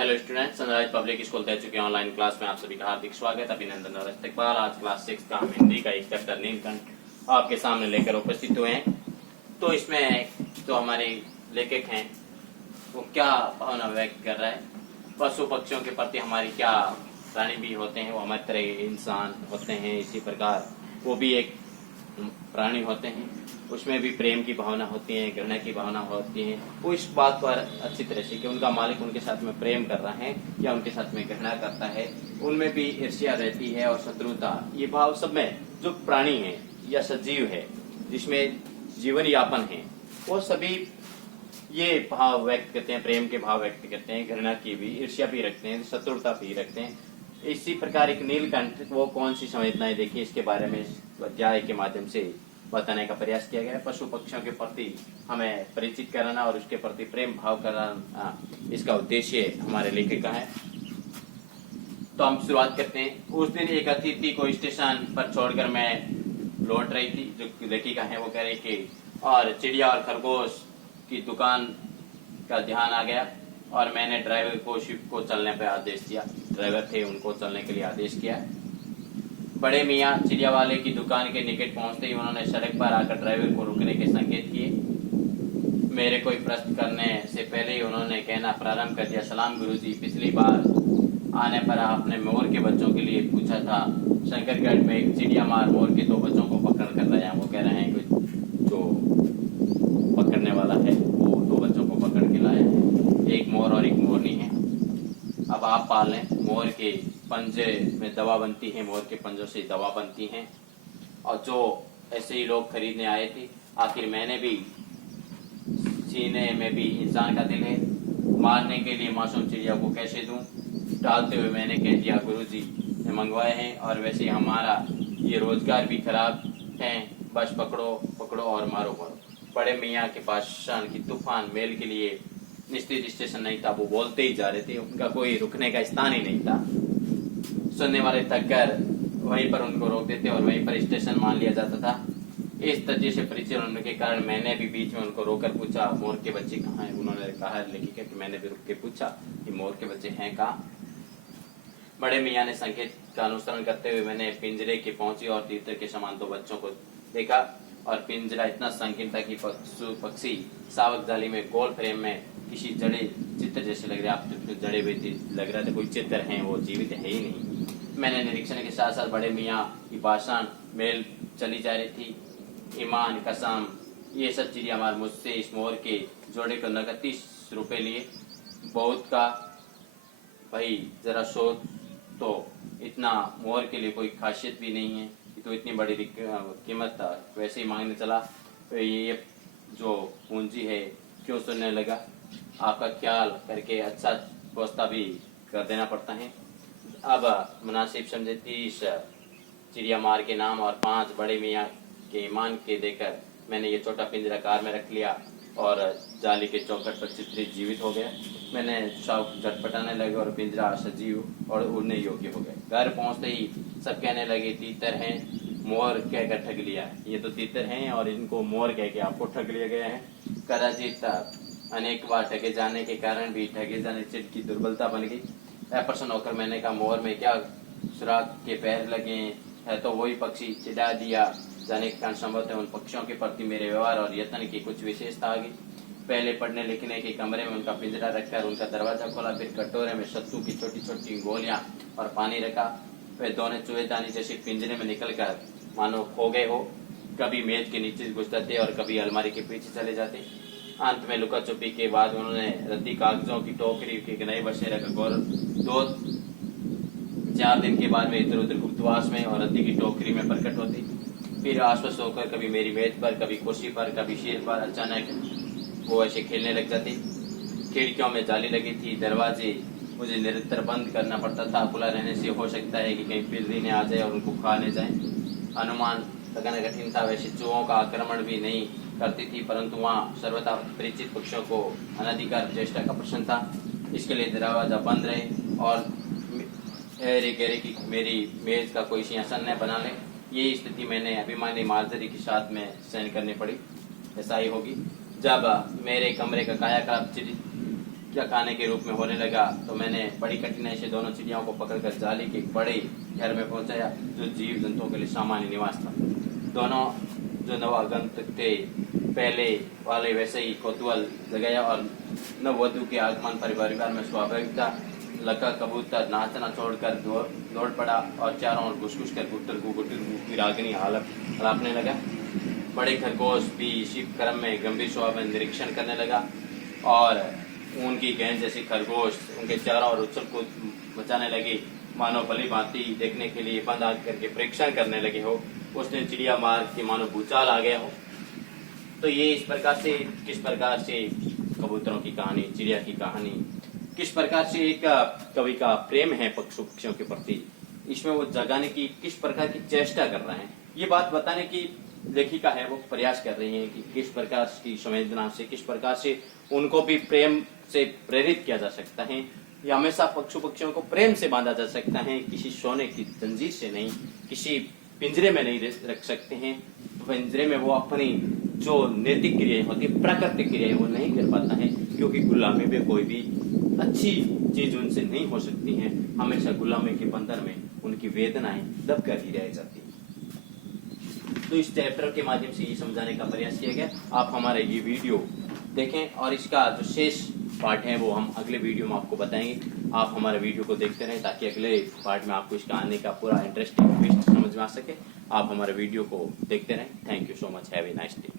Hello student, sunrise public school कह चुके online class में आप सभी का हार्दिक स्वागत, अभिनंदन और इस्तकबाल। आज क्लास 6 का हम हिंदी का एक चैप्टर नीलकंठ आपके सामने लेकर उपस्थित हुए हैं। तो इसमें जो हमारे लेखक हैं वो क्या भावना व्यक्त कर रहा है, पशु पक्षियों के प्रति हमारी क्या, प्राणी भी होते हैं वो हमारी तरह इंसान होते हैं, इसी प्रकार वो भी एक प्राणी होते हैं, उसमें भी प्रेम की भावना होती है, घृणा की भावना होती है। वो इस बात पर अच्छी तरह से कि उनका मालिक उनके साथ में प्रेम कर रहा है या उनके साथ में घृणा करता है, उनमें भी ईर्ष्या रहती है और शत्रुता, ये भाव सब में जो प्राणी है या सजीव है जिसमें जीवन यापन है वो सभी ये भाव व्यक्त करते हैं, प्रेम के भाव व्यक्त करते हैं, घृणा की भी, ईर्ष्या भी रखते हैं, शत्रुता भी रखते हैं। इसी प्रकार एक नीलकंठ वो कौन सी संवेदनाएं देखी, इसके बारे में अध्याय के माध्यम से बताने का प्रयास किया गया है। पशु पक्षियों के प्रति हमें परिचित कराना और उसके प्रति प्रेम भाव कराना, इसका उद्देश्य हमारे लेखक का है। तो हम शुरुआत करते हैं। उस दिन एक अतिथि को स्टेशन पर छोड़कर मैं लौट रही थी, जो लेखिका है वो कह रही कि और चिड़िया और खरगोश की दुकान का ध्यान आ गया और मैंने ड्राइवर को शिप को चलने पर आदेश दिया। ड्राइवर थे, उनको चलने के लिए आदेश किया। बड़े मियाँ चिड़िया वाले की दुकान के निकट पहुंचते ही उन्होंने सड़क पर आकर ड्राइवर को रुकने के संकेत किए। मेरे कोई प्रश्न करने से पहले ही उन्होंने कहना प्रारंभ कर दिया, सलाम गुरुजी, पिछली बार आने पर आपने मोर के बच्चों के लिए पूछा था। शंकरगढ़ में एक चिड़िया मार मोर के 2 बच्चों को पकड़ कर लाया। वो कह रहे हैं कि जो पकड़ने वाला है वो 2 बच्चों को पकड़ के लाया है, एक मोर और एक मोरनी है। अब आप पाल लें। मोर के पंजे में दवा बनती है, मोर के पंजों से दवा बनती है। और जो ऐसे ही लोग खरीदने आए थे, आखिर मैंने भी, सीने में भी इंसान का दिल है, मारने के लिए मासूम चिड़िया को कैसे दूं। टालते हुए मैंने कह दिया, गुरुजी ने मंगवाए हैं और वैसे हमारा ये रोजगार भी खराब है, बस पकड़ो पकड़ो और मारो मारो। बड़े मियाँ के पास शान की तूफान मेल के लिए निश्चित स्टेशन नहीं था, वो बोलते ही जा रहे थे, उनका कोई रुकने का स्थान ही नहीं था। सुनने वाले थक कर वहीं पर उनको रोक देते और वहीं पर स्टेशन मान लिया जाता था। इस तथ्य से परिचय होने के कारण मैंने भी बीच में उनको रोककर पूछा, मोर के बच्चे कहाँ हैं। उन्होंने कहा लेखिका कि मैंने भी रुक के पूछा कि मोर के बच्चे हैं कहाँ। बड़े मियाँ ने संकेत का अनुसरण करते हुए मैंने पिंजरे के पहुंची और तीतर के समान 2 बच्चों को देखा और पिंजरा इतना संकीर्ण था कि पक्षी सावक जाली में गोल फ्रेम में किसी जड़े चित्र जैसे लग रहे, आप जड़े हुए लग रहा था, कोई चित्र है, वो जीवित है ही नहीं। मैंने निरीक्षण के साथ साथ बड़े मियाँ की भाषण मेल चली जा रही थी। ईमान कसम, ये सब चिड़िया मार मुझसे इस मोर के जोड़े को नगद 30 रुपए लिए। बहुत का भाई, जरा सोच तो, इतना मोर के लिए कोई खासियत भी नहीं है, तो इतनी बड़ी कीमत था। वैसे ही मांगने चला तो ये जो पूंजी है क्यों सुनने लगा, आपका ख्याल करके अच्छा व्यवस्था भी कर देना पड़ता है। अब मुनासिब समझे 30 चिड़िया मार के नाम और 5 बड़े मियाँ के ईमान के देकर मैंने ये छोटा पिंजरा कार में रख लिया और जाली के चौखट पर चित्रित जीवित हो गया। मैंने शौक झटपटाने लगे और पिंजरा सजीव और उड़ने योग्य हो गए। घर पहुंचते ही सब कहने लगे, तीतर हैं, मोर कहकर ठग लिया। ये तो तीतर हैं और इनको मोर कह के आपको ठग लिया गया है। कदाचित अनेक बार ठगे जाने के कारण भी ठगे जाने चित्त की दुर्बलता बन गई। अप्रसन्न होकर मैंने कहा, मोर में क्या सुराग के पैर लगे है, तो वही पक्षी चिढ़ा दिया जाने के कारण संभवतः उन पक्षियों के प्रति मेरे व्यवहार और यत्न की कुछ विशेषता आ गई। पहले पढ़ने लिखने के कमरे में उनका पिंजरा रखकर उनका दरवाजा खोला, फिर कटोरे में सत्तू की छोटी छोटी गोलियां और पानी रखा। वे दोनों चूहेदानी जैसे पिंजरे में निकलकर मानो खो गए हो, कभी मेज के नीचे घुस जाते और कभी अलमारी के पीछे चले जाते। अंत में लुका छुपी के बाद उन्होंने रद्दी कागजों की टोकरी के नए बसेरा का गौर 2-4 दिन के बाद में इधर उधर गुप्तवास में और रद्दी की टोकरी में प्रकट होती। फिर आश्वस्त होकर कभी मेरी मेज पर, कभी कुर्सी पर, कभी शीर पर अचानक वो ऐसे खेलने लग जाती। खिड़कियों में जाली लगी थी, दरवाजे मुझे निरंतर बंद करना पड़ता था। खुला रहने से हो सकता है कि कहीं बिल्ली आ जाए और उनको खा ले जाए। अनुमान लगाना कठिन था। वैसे चूहों का आक्रमण भी नहीं करती थी, परंतु वहाँ सर्वथा परिचित पक्षियों को अनधिकार चेष्टा का प्रश्न था। इसके लिए दरवाजा बंद रहे और गहरे की मेरी मेज का कोई सिंहासन न बना ले। यही स्थिति मैंने अभिमानी मार्जरी के साथ में सहन करनी पड़ी। ऐसा ही होगी जब मेरे कमरे का कायाकल्प क्या खाने के रूप में होने लगा। तो मैंने बड़ी कठिनाई से दोनों चिड़ियाओं को पकड़कर जाली के एक बड़े घर में पहुंचाया जो जीव जंतुओं के लिए सामान्य निवास था। दोनों जो नवागंतुक थे पहले वाले वैसे ही कौतूहल जगाया और नववधु के आगमन पर परिवार में स्वाभाविक था। लका कबूतर नाचना छोड़कर दौड़ पड़ा और चारों ओर घुस कर गुट्टर की रागनी हलापने लगा। बड़े खरगोश भी इसी क्रम में गंभीर स्वभाव में निरीक्षण करने लगा और उनकी गेंद जैसी खरगोश उनके चारों ओर उछल कूद मचाने लगे, मानो भली भांति देखने के लिए बंद आंख करके परीक्षण करने लगे हो। उसने चिड़िया मार के मानो भूचाल आ गया हो। तो ये इस प्रकार से किस प्रकार से कबूतरों की कहानी, चिड़िया की कहानी, किस प्रकार से एक कवि का प्रेम है पशु पक्षियों के प्रति, इसमें वो जगाने की किस प्रकार की चेष्टा कर रहे हैं, ये बात बताने की लेखिका है वो प्रयास कर रही है कि किस प्रकार की संवेदना से, किस प्रकार से उनको भी प्रेम से प्रेरित किया जा सकता है। या हमेशा पशु पक्षियों को प्रेम से बांधा जा सकता है, किसी सोने की जंजीर से नहीं, किसी पिंजरे में नहीं रख सकते हैं। पिंजरे में वो अपनी जो नैतिक क्रियाएं होती है, प्राकृतिक क्रियाएं वो नहीं कर पाता है, क्योंकि गुलामी में कोई भी अच्छी चीज उनसे नहीं हो सकती है। हमेशा गुलामी के बंधन में उनकी वेदनाएं दब कर ही रह जाती है। तो इस चैप्टर के माध्यम से ये समझाने का प्रयास किया गया। आप हमारे ये वीडियो देखें और इसका जो शेष पार्ट है वो हम अगले वीडियो में आपको बताएंगे। आप हमारे वीडियो को देखते रहें ताकि अगले पार्ट में आपको इसका आने का पूरा इंटरेस्टिंग ट्विस्ट समझ में आ सके। आप हमारे वीडियो को देखते रहें। Thank you so much. Have a nice day.